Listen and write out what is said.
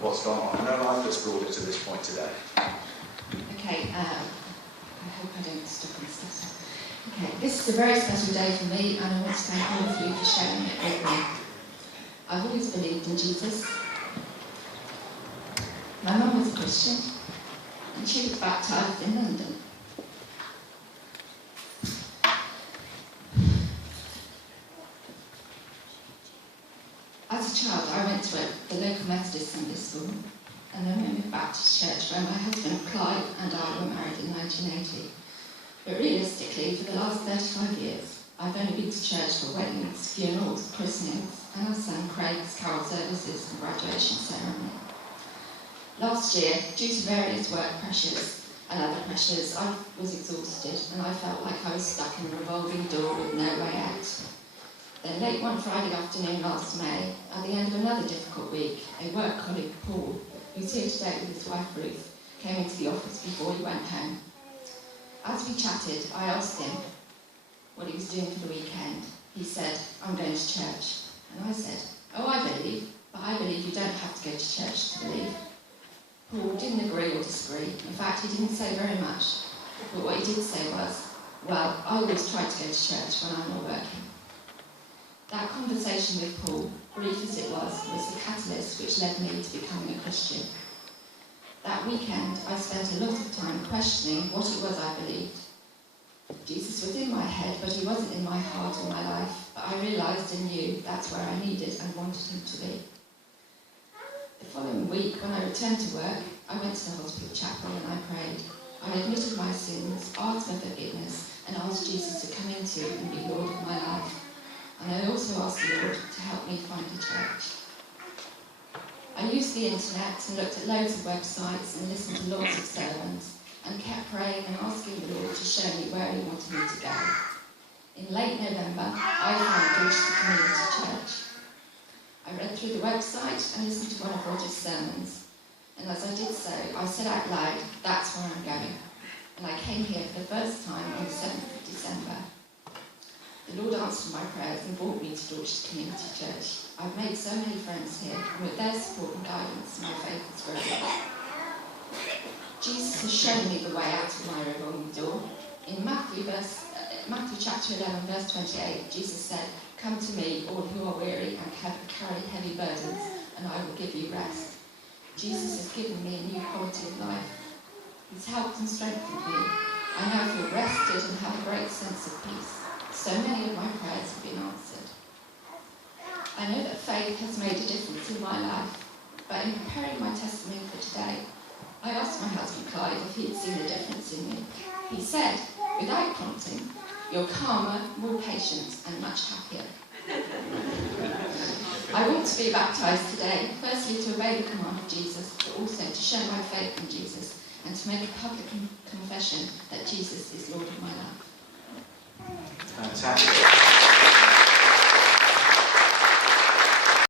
what's gone on. And her life has brought her to this point today. Okay, I hope I don't stop and stutter. Okay, this is a very special day for me, and I want to thank all of you for sharing it with me. I've always believed in Jesus. My mum was a Christian, and she was baptised in London. As a child, I went to the local Methodist Sunday school, and then we moved back to church where my husband Clive and I were married in 1980. But realistically, for the last 35 years, I've only been to church for weddings, funerals, christenings, and our son Craig's carol services and graduation ceremony. Last year, due to various work pressures and other pressures, I was exhausted and I felt like I was stuck in a revolving door with no way out. Then late one Friday afternoon last May, at the end of another difficult week, a work colleague, Paul, who's here today with his wife Ruth, came into the office before he went home. As we chatted, I asked him what he was doing for the weekend. He said, "I'm going to church." And I said, "Oh, I believe, but I believe you don't have to go to church to believe." Paul didn't agree or disagree. In fact, he didn't say very much. But what he did say was, "Well, I always try to go to church when I'm not working." That conversation with Paul, brief as it was the catalyst which led me to becoming a Christian. That weekend, I spent a lot of time questioning what it was I believed. Jesus was in my head, but he wasn't in my heart or my life. But I realised and knew that's where I needed and wanted him to be. The following week, when I returned to work, I went to the hospital chapel and I prayed. I admitted my sins, asked for forgiveness, and asked Jesus to come into and be Lord of my life. And I also asked the Lord to help me find a church. I used the internet and looked at loads of websites and listened to lots of sermons and kept praying and asking the Lord to show me where he wanted me to go. In late November, I found Dorchester Community Church. I read through the website and listened to one of Roger's sermons. And as I did so, I said out loud, "That's where I'm going." And I came here for the first time on the 7th of December. The Lord answered my prayers and brought me to Dorset Community Church. I've made so many friends here, and with their support and guidance, my faith has grown. Jesus has shown me the way out of my revolving door. In Matthew chapter 11, verse 28, Jesus said, "Come to me, all who are weary and carry heavy burdens, and I will give you rest." Jesus has given me a new quality of life. He's helped and strengthened me. I now feel rested and have a great sense of peace. So many of my prayers have been answered. I know that faith has made a difference in my life, but in preparing my testimony for today, I asked my husband Clive if he had seen a difference in me. He said, without prompting, "You're calmer, more patient, and much happier." I want to be baptised today, firstly to obey the command of Jesus, but also to show my faith in Jesus and to make a public confession that Jesus is Lord of my life. Fantastic.